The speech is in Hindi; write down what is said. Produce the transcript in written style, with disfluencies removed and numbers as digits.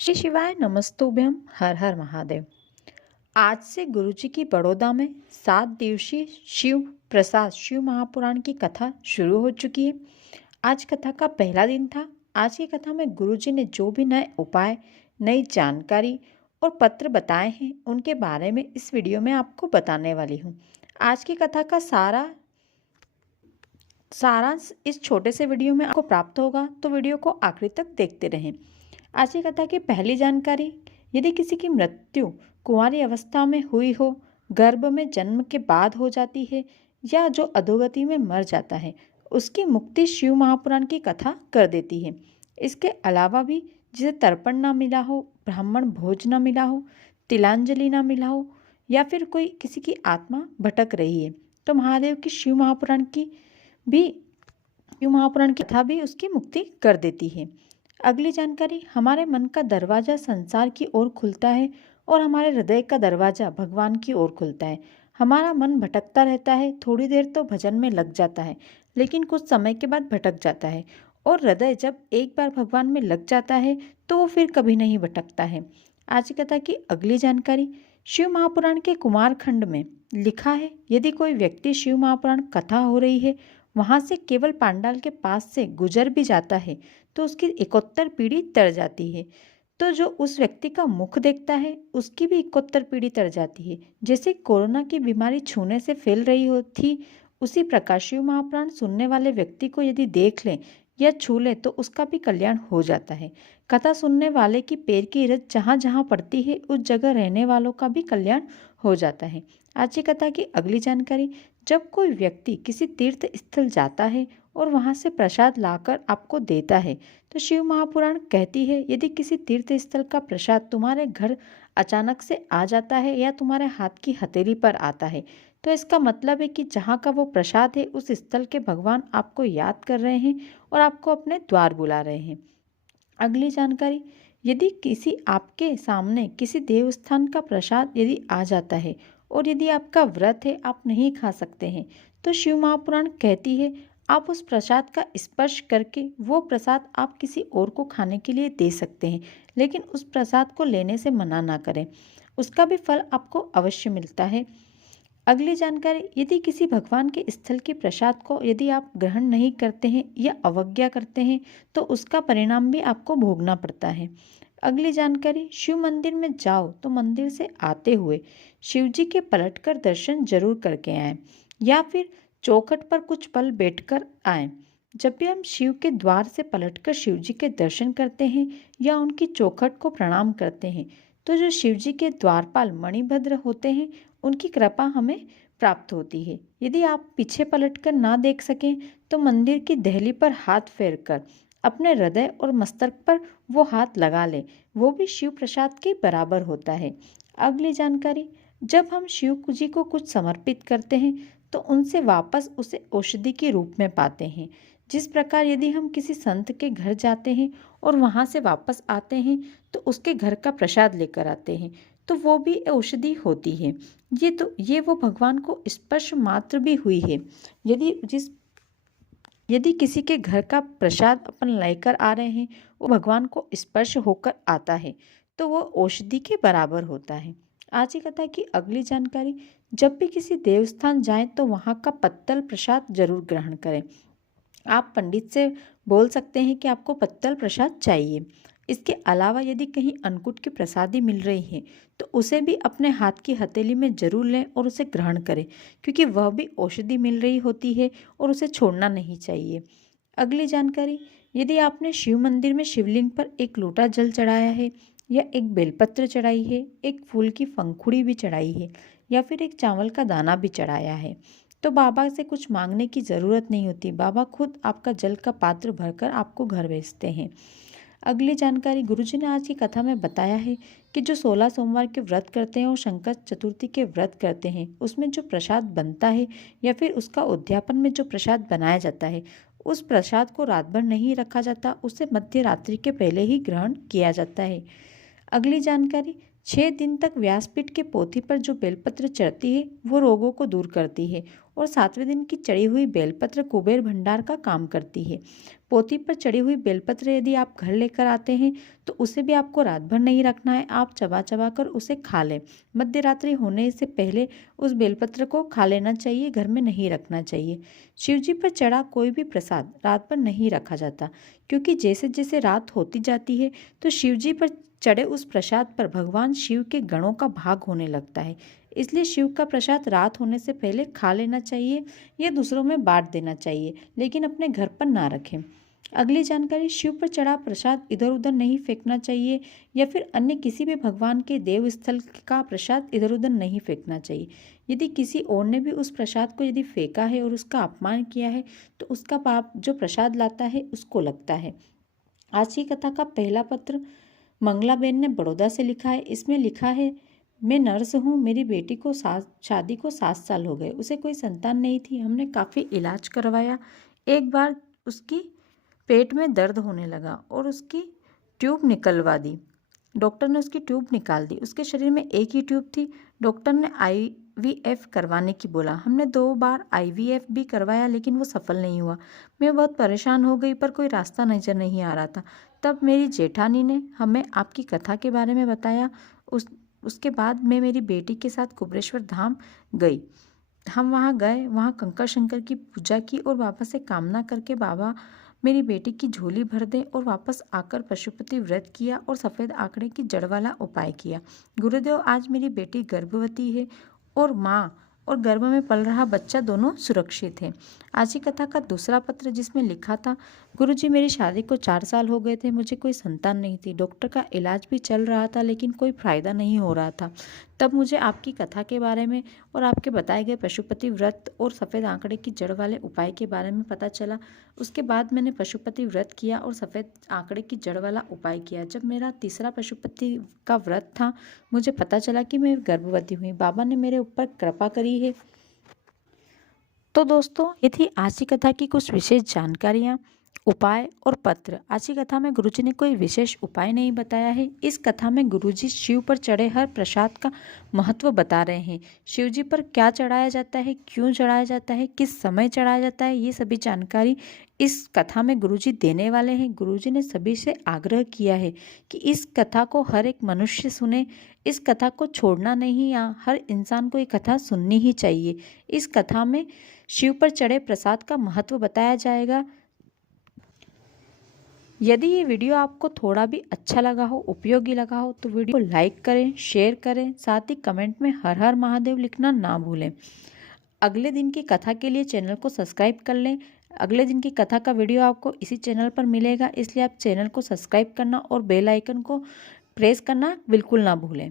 श्री शिवाय नमस्तुभ्यम। हर हर महादेव। आज से गुरुजी की बड़ौदा में 7 दिवसीय शिव प्रसाद शिव महापुराण की कथा शुरू हो चुकी है। आज कथा का पहला दिन था। आज की कथा में गुरुजी ने जो भी नए उपाय, नई जानकारी और पत्र बताए हैं उनके बारे में इस वीडियो में आपको बताने वाली हूँ। आज की कथा का सारांश इस छोटे से वीडियो में आपको प्राप्त होगा, तो वीडियो को आखिरी तक देखते रहें। आज की कथा की पहली जानकारी, यदि किसी की मृत्यु कुंवारी अवस्था में हुई हो, गर्भ में जन्म के बाद हो जाती है या जो अधोगति में मर जाता है, उसकी मुक्ति शिव महापुराण की कथा कर देती है। इसके अलावा भी जिसे तर्पण ना मिला हो, ब्राह्मण भोज ना मिला हो, तिलांजलि ना मिला हो या फिर कोई किसी की आत्मा भटक रही है, तो महादेव की शिव महापुराण की कथा भी उसकी मुक्ति कर देती है। अगली जानकारी, हमारे मन का दरवाजा संसार की ओर खुलता है और हमारे हृदय का दरवाजा भगवान की ओर खुलता है। हमारा मन भटकता रहता है, थोड़ी देर तो भजन में लग जाता है, लेकिन कुछ समय के बाद भटक जाता है और हृदय जब एक बार भगवान में लग जाता है तो वो फिर कभी नहीं भटकता है। आज की कथा की अगली जानकारी, शिव महापुराण के कुमार खंड में लिखा है, यदि कोई व्यक्ति शिव महापुराण कथा हो रही है वहाँ से केवल पांडाल के पास से गुजर भी जाता है तो उसकी 71 पीढ़ी तर जाती है। तो जो उस व्यक्ति का मुख देखता है उसकी भी 71 पीढ़ी तर जाती है। जैसे कोरोना की बीमारी छूने से फैल रही हो थी, उसी प्रकार शिव महापुराण सुनने वाले व्यक्ति को यदि देख लें या छू ले तो उसका भी कल्याण हो जाता है। कथा सुनने वाले की पैर की रज जहाँ जहाँ पड़ती है उस जगह रहने वालों का भी कल्याण हो जाता है। आज की कथा की अगली जानकारी, जब कोई व्यक्ति किसी तीर्थ स्थल जाता है और वहाँ से प्रसाद लाकर आपको देता है, तो शिव महापुराण कहती है, यदि किसी तीर्थ स्थल का प्रसाद तुम्हारे घर अचानक से आ जाता है या तुम्हारे हाथ की हथेली पर आता है, तो इसका मतलब है कि जहाँ का वो प्रसाद है उस स्थल के भगवान आपको याद कर रहे हैं और आपको अपने द्वार बुला रहे हैं। अगली जानकारी, यदि किसी आपके सामने किसी देवस्थान का प्रसाद यदि आ जाता है और यदि आपका व्रत है, आप नहीं खा सकते हैं, तो शिव महापुराण कहती है आप उस प्रसाद का स्पर्श करके वो प्रसाद आप किसी और को खाने के लिए दे सकते हैं, लेकिन उस प्रसाद को लेने से मना ना करें, उसका भी फल आपको अवश्य मिलता है। अगली जानकारी, यदि किसी भगवान के स्थल के प्रसाद को यदि आप ग्रहण नहीं करते हैं या अवज्ञा करते हैं तो उसका परिणाम भी आपको भोगना पड़ता है। अगली जानकारी, शिव मंदिर में जाओ तो मंदिर से आते हुए शिव जी के पलटकर दर्शन जरूर करके आएं या फिर चौखट पर कुछ पल बैठकर आएं। जब भी हम शिव के द्वार से पलटकर शिव जी के दर्शन करते हैं या उनकी चौखट को प्रणाम करते हैं, तो जो शिव जी के द्वारपाल मणिभद्र होते हैं उनकी कृपा हमें प्राप्त होती है। यदि आप पीछे पलटकर ना देख सकें तो मंदिर की देहली पर हाथ फेरकर अपने हृदय और मस्तक पर वो हाथ लगा लें, वो भी शिव प्रसाद के बराबर होता है। अगली जानकारी, जब हम शिव जी को कुछ समर्पित करते हैं तो उनसे वापस उसे औषधि के रूप में पाते हैं। जिस प्रकार यदि हम किसी संत के घर जाते हैं और वहाँ से वापस आते हैं तो उसके घर का प्रसाद लेकर आते हैं, तो वो भी औषधि होती है। ये वो भगवान को स्पर्श मात्र भी हुई है। यदि किसी के घर का प्रसाद अपन लेकर आ रहे हैं, वो भगवान को स्पर्श होकर आता है, तो वो औषधि के बराबर होता है। आज की कथा की अगली जानकारी, जब भी किसी देवस्थान जाएं तो वहाँ का पत्तल प्रसाद जरूर ग्रहण करें। आप पंडित से बोल सकते हैं कि आपको पत्तल प्रसाद चाहिए। इसके अलावा यदि कहीं अन्नकूट की प्रसादी मिल रही है तो उसे भी अपने हाथ की हथेली में जरूर लें और उसे ग्रहण करें, क्योंकि वह भी औषधि मिल रही होती है और उसे छोड़ना नहीं चाहिए। अगली जानकारी, यदि आपने शिव मंदिर में शिवलिंग पर एक लोटा जल चढ़ाया है या एक बेलपत्र चढ़ाई है, एक फूल की पंखुड़ी भी चढ़ाई है या फिर एक चावल का दाना भी चढ़ाया है, तो बाबा से कुछ मांगने की ज़रूरत नहीं होती। बाबा खुद आपका जल का पात्र भरकर आपको घर भेजते हैं। अगली जानकारी, गुरुजी ने आज की कथा में बताया है कि जो 16 सोमवार के व्रत करते हैं और शंकर चतुर्थी के व्रत करते हैं, उसमें जो प्रसाद बनता है या फिर उसका उद्यापन में जो प्रसाद बनाया जाता है, उस प्रसाद को रात भर नहीं रखा जाता, उसे मध्य रात्रि के पहले ही ग्रहण किया जाता है। अगली जानकारी, 6 दिन तक व्यासपीठ के पोथी पर जो बेलपत्र चढ़ती है वो रोगों को दूर करती है और 7वें दिन की चढ़ी हुई बेलपत्र कुबेर भंडार का काम करती है। पोथी पर चढ़ी हुई बेलपत्र यदि आप घर लेकर आते हैं तो उसे भी आपको रात भर नहीं रखना है, आप चबा चबा कर उसे खा लें। मध्य रात्रि होने से पहले उस बेलपत्र को खा लेना चाहिए, घर में नहीं रखना चाहिए। शिव जी पर चढ़ा कोई भी प्रसाद रात भर नहीं रखा जाता, क्योंकि जैसे जैसे रात होती जाती है तो शिव जी पर चढ़े उस प्रसाद पर भगवान शिव के गणों का भाग होने लगता है। इसलिए शिव का प्रसाद रात होने से पहले खा लेना चाहिए या दूसरों में बांट देना चाहिए, लेकिन अपने घर पर ना रखें। अगली जानकारी, शिव पर चढ़ा प्रसाद इधर उधर नहीं फेंकना चाहिए या फिर अन्य किसी भी भगवान के देव स्थल का प्रसाद इधर उधर नहीं फेंकना चाहिए। यदि किसी और ने भी उस प्रसाद को यदि फेंका है और उसका अपमान किया है तो उसका पाप जो प्रसाद लाता है उसको लगता है। आज की कथा का पहला पत्र मंगलाबेन ने बड़ौदा से लिखा है। इसमें लिखा है, मैं नर्स हूँ, मेरी बेटी को शादी को 7 साल हो गए, उसे कोई संतान नहीं थी। हमने काफ़ी इलाज करवाया। एक बार उसकी पेट में दर्द होने लगा और उसकी ट्यूब निकलवा दी। डॉक्टर ने उसकी ट्यूब निकाल दी। उसके शरीर में एक ही ट्यूब थी। डॉक्टर ने IVF करवाने की बोला। हमने 2 बार IVF भी करवाया लेकिन वो सफल नहीं हुआ। मैं बहुत परेशान हो गई, पर कोई रास्ता नजर नहीं आ रहा था। तब मेरी जेठानी ने हमें आपकी कथा के बारे में बताया। उसके बाद मैं मेरी बेटी के साथ कुबेरेश्वर धाम गई। हम वहाँ गए, वहाँ कंकर शंकर की पूजा की और बाबा से कामना करके बाबा मेरी बेटी की झोली भर दें, और वापस आकर पशुपति व्रत किया और सफ़ेद आंकड़े की जड़ वाला उपाय किया। गुरुदेव, आज मेरी बेटी गर्भवती है और माँ और गर्भ में पल रहा बच्चा दोनों सुरक्षित हैं। आज की कथा का दूसरा पत्र, जिसमें लिखा था, गुरुजी, मेरी शादी को 4 साल हो गए थे, मुझे कोई संतान नहीं थी। डॉक्टर का इलाज भी चल रहा था लेकिन कोई फ़ायदा नहीं हो रहा था। तब मुझे आपकी कथा के बारे में और आपके बताए गए पशुपति व्रत और सफ़ेद आंकड़े की जड़ वाले उपाय के बारे में पता चला। उसके बाद मैंने पशुपति व्रत किया और सफ़ेद आंकड़े की जड़ वाला उपाय किया। जब मेरा तीसरा पशुपति का व्रत था, मुझे पता चला कि मैं गर्भवती हुई। बाबा ने मेरे ऊपर कृपा करी है। तो दोस्तों, ये थी आज की कथा की कुछ विशेष जानकारियाँ, उपाय और पत्र। आज की कथा में गुरुजी ने कोई विशेष उपाय नहीं बताया है। इस कथा में गुरुजी शिव पर चढ़े हर प्रसाद का महत्व बता रहे हैं। शिव जी पर क्या चढ़ाया जाता है, क्यों चढ़ाया जाता है, किस समय चढ़ाया जाता है, ये सभी जानकारी इस कथा में गुरुजी देने वाले हैं। गुरुजी ने सभी से आग्रह किया है कि इस कथा को हर एक मनुष्य सुने, इस कथा को छोड़ना नहीं, या हर इंसान को ये कथा सुननी ही चाहिए। इस कथा में शिव पर चढ़े प्रसाद का महत्व बताया जाएगा। यदि ये वीडियो आपको थोड़ा भी अच्छा लगा हो, उपयोगी लगा हो, तो वीडियो को लाइक करें, शेयर करें, साथ ही कमेंट में हर हर महादेव लिखना ना भूलें। अगले दिन की कथा के लिए चैनल को सब्सक्राइब कर लें। अगले दिन की कथा का वीडियो आपको इसी चैनल पर मिलेगा, इसलिए आप चैनल को सब्सक्राइब करना और बेल आइकन को प्रेस करना बिल्कुल ना भूलें।